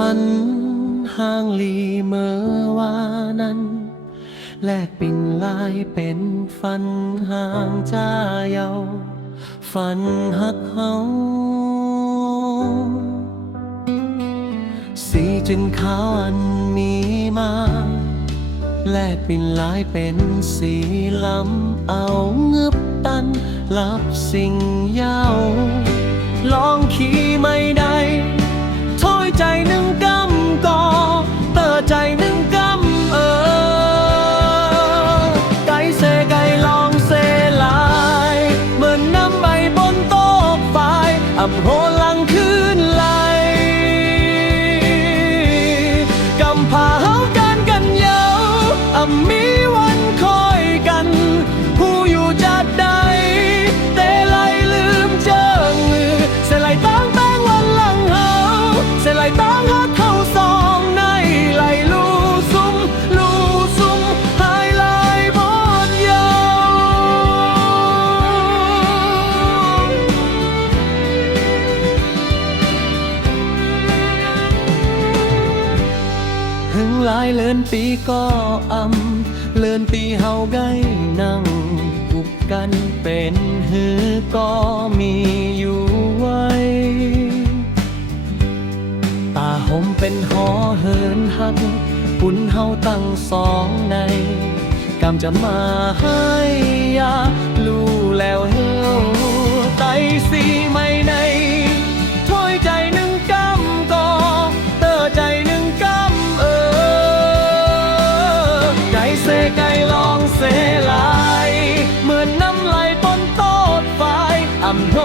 ฝันห่างลีเมื่อวานั้นแลกปิ่นลายเป็นฝันห่างจ้าเยาฝันหักเฮาสีจึงขาวอันมีมาแลกปิ่นลายเป็นสีลำเอาเงึบตันลับสิ่งเย้าลองขี่ไม่ได้ถ้อยใจหนึ่งกำก่อเปิดใจหนึ่งกำไก่เสไก่ลองเสลายเหมือนน้ำใบบนโต๊ะไฟอับโหลังคืนไหลกำพาเฮากันเยามีวันคอยกันผู้อยู่จัดใดแต่ไหลลืมเจิงมือเสไหลตั้งวันหลังเฮาเสไหลตั้งฮักเฮาสองในไหลลู่ซุ่มหายไหลบนเยาถึงหลายเลือนปีก็เลือนปีเฮาใกล้นั่งอุบกันเป็นหือก็มีอยู่ไว้ตาห่มเป็นหอเหินหักปุ่นเฮาตั้งสองในกำจะมาให้ยาลู่แล้วเฮาไตสีไม่ในถ้อยใจหนึ่งกำก็เตอใจหนึ่งกำไก่เสไก่ลองเสลายเหมือนน้ำไหลปนโต๊ะไฟอ่ำโห